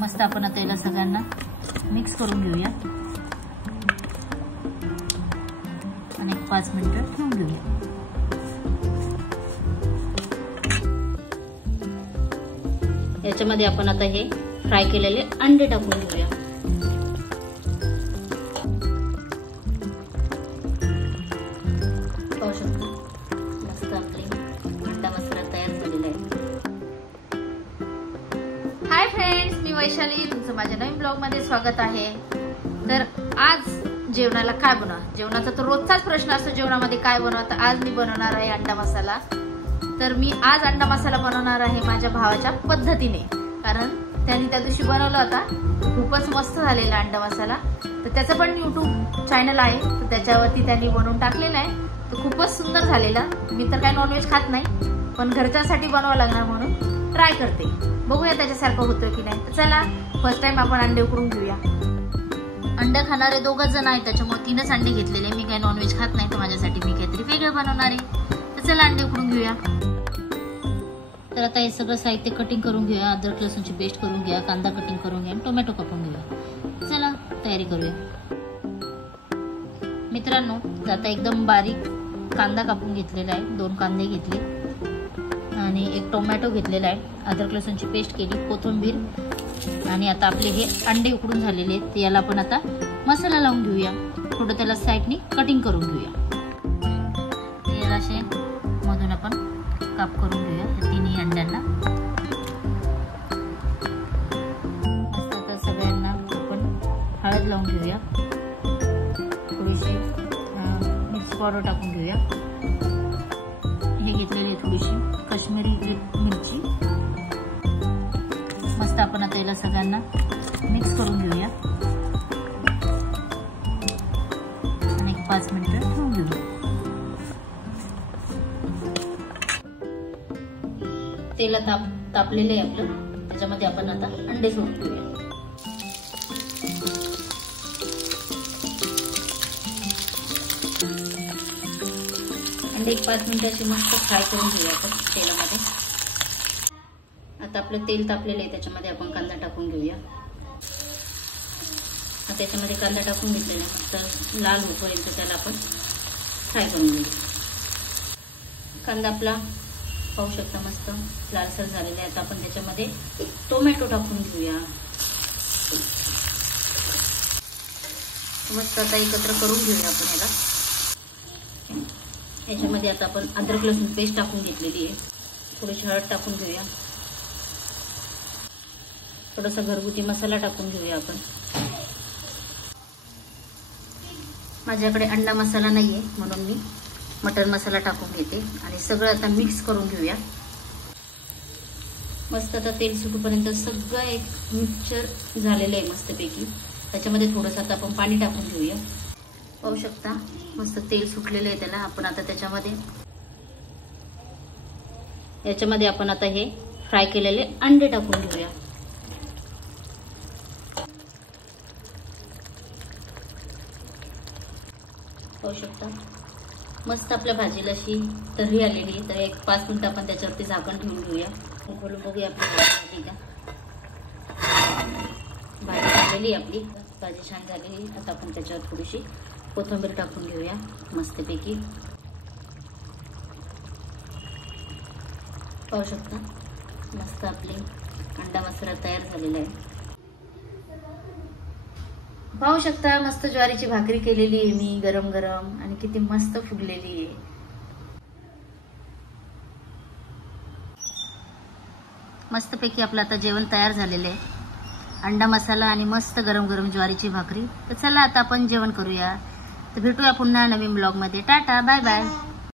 मस्त आपण आता याला सगळ्यांना मिक्स करून घेऊया आणि 5 मिनिटं ठेवून घेऊया। याच्यामध्ये आपण आता हे फ्राय केलेले अंडे टाकून घेऊया। पाहू शकता मस्त आपले अंडा मसाला तयार झालेला आहे। हाय फ्रेंड्स, मी वैशाली, तुमचं माझ्या नवीन ब्लॉग मध्ये स्वागत आहे। तर आज जेवणाला काय बनवा, जेवणाचा तर रोजचाच प्रश्न असतो जेवणामध्ये काय बनवा। तर आज मी बनवणार आहे अंडा मसाला। तर मी आज अंडा मसाला बनवणार आहे माझ्या भावाच्या पद्धतीने, कारण त्यांनी त्या दिवशी बनवला होता, खूपच मस्त झालेला अंडा मसाला। तर त्याचं पण YouTube चॅनल आहे, तर त्याच्यावरती त्यांनी बनवून टाकलेला आहे। तर खूपच सुंदर झालेला। मी तर काय नॉनव्हेज खात नाही, पण घरच्यासाठी बनवावं लागणार म्हणून ट्राय करते, बघूया त्याच्यासारखं होतं की नाही। तर चला फर्स्ट टाइम आपण अंडे उकडून घेऊया। अंडे खाणारे दोघच जण आहेत, त्याच्यामुळे 3च अंडे घेतलेले। मी काय नॉनव्हेज खात नाही, तर माझ्यासाठी मी काहीतरी वेगळं बनवणार आहे। तर चला अंडे उकडून घेऊया। तर आता हे सगळं साहित्य कटिंग करून घेऊया। अद्रक लसूणची पेस्ट करून घ्या, कांदा कटिंग करून घ्या, टोमॅटो कापून घेऊया। चला तयारी करूया मित्रांनो। आता एकदम बारीक कांदा कापून घेतलेला आहे, 2 कांदे घेतले आणि 1 टोमॅटो घेतलेला आहे, अद्रक लसूणची पेस्ट केली, कोथिंबीर आणि आता आपले हे अंडे उकडून झालेले आहेत। याला आपण आता मसाला लावून घेऊया, थोडं त्याला साईडनी कटिंग करून घेऊया। याला असे मधून आपण काप करून घेऊया तिन्ही अंड्यांना। आता सगळ्यांना आपण हळद लावून घेऊया, थोडीशी मिरची पावडर टाकून घेऊया। हे घेतलेली थोडीशी काश्मीरी मिरची। मस्त आपण आता याला सगळ्यांना मिक्स करून घेऊया आणि 5 मिनिटं ठेवून घेऊया। तेल तापलेले आहे आपलं, त्याच्यामध्ये आपण आता अंडे सोडून घेऊया। अंडे 1-5 मिनिटाची मस्त फ्राय करून घेऊया आपण तेलामध्ये। आता आपलं तेल तापलेलं आहे, त्याच्यामध्ये आपण कांदा टाकून घेऊया। आता त्याच्यामध्ये कांदा टाकून घेतलेला मस्त लाल होईपर्यंत त्याला आपण फ्राय करून घेऊया। कांदा आपला पाहू शकता मस्त लालसर झालेले आहे। आता आपण त्याच्यामध्ये टोमॅटो टाकून घेऊया, मस्त आता एकत्र करून घेऊया आपण याला। याच्यामध्ये आता आपण अद्रक लसूण पेस्ट टाकून घेतलेली आहे, थोडीशी हळद टाकून घेऊया, थोडासा घरगुती मसाला टाकून घेऊया आपण। माझ्याकडे अंडा मसाला नाहीये म्हणून मी मटन मसाला टाकून घेते आणि सगळं आता मिक्स करून घेऊया। मस्त आता तेल सुटूपर्यंत सगळं एक मिक्सचर झालेलं आहे मस्तपैकी। त्याच्यामध्ये थोडंसं आता आपण पाणी टाकून घेऊया। पाहू शकता मस्त तेल सुटलेलं आहे त्याला। आपण आता याच्यामध्ये आपण आता हे फ्राय केलेले अंडे टाकून घेऊया। पाहू शकता मस्त आपल्या भाजीला अशी तर्री आलेली आहे। तर 1-5 मिनिटं आपण त्याच्यावरती झाकण ठेवून घेऊया, बोलून बघूया आपली भाजी का। भाजी झालेली आपली, भाजी छान झालेली। आता आपण त्याच्यावर थोडीशी कोथिंबीर टाकून घेऊया मस्तपैकी। पाहू शकता मस्त आपली अंडा मसाला तयार झालेला आहे। पाहू शकता मस्त ज्वारीची भाकरी केलेली आहे मी गरम गरम आणि किती मस्त फुगलेली आहे। मस्तपैकी आपलं आता जेवण तयार झालेलं आहे, अंडा मसाला आणि मस्त गरम गरम ज्वारीची भाकरी। तर चला आता आपण जेवण करूया। तर भेटूया पुन्हा नवीन ब्लॉग मध्ये। Tata bye bye.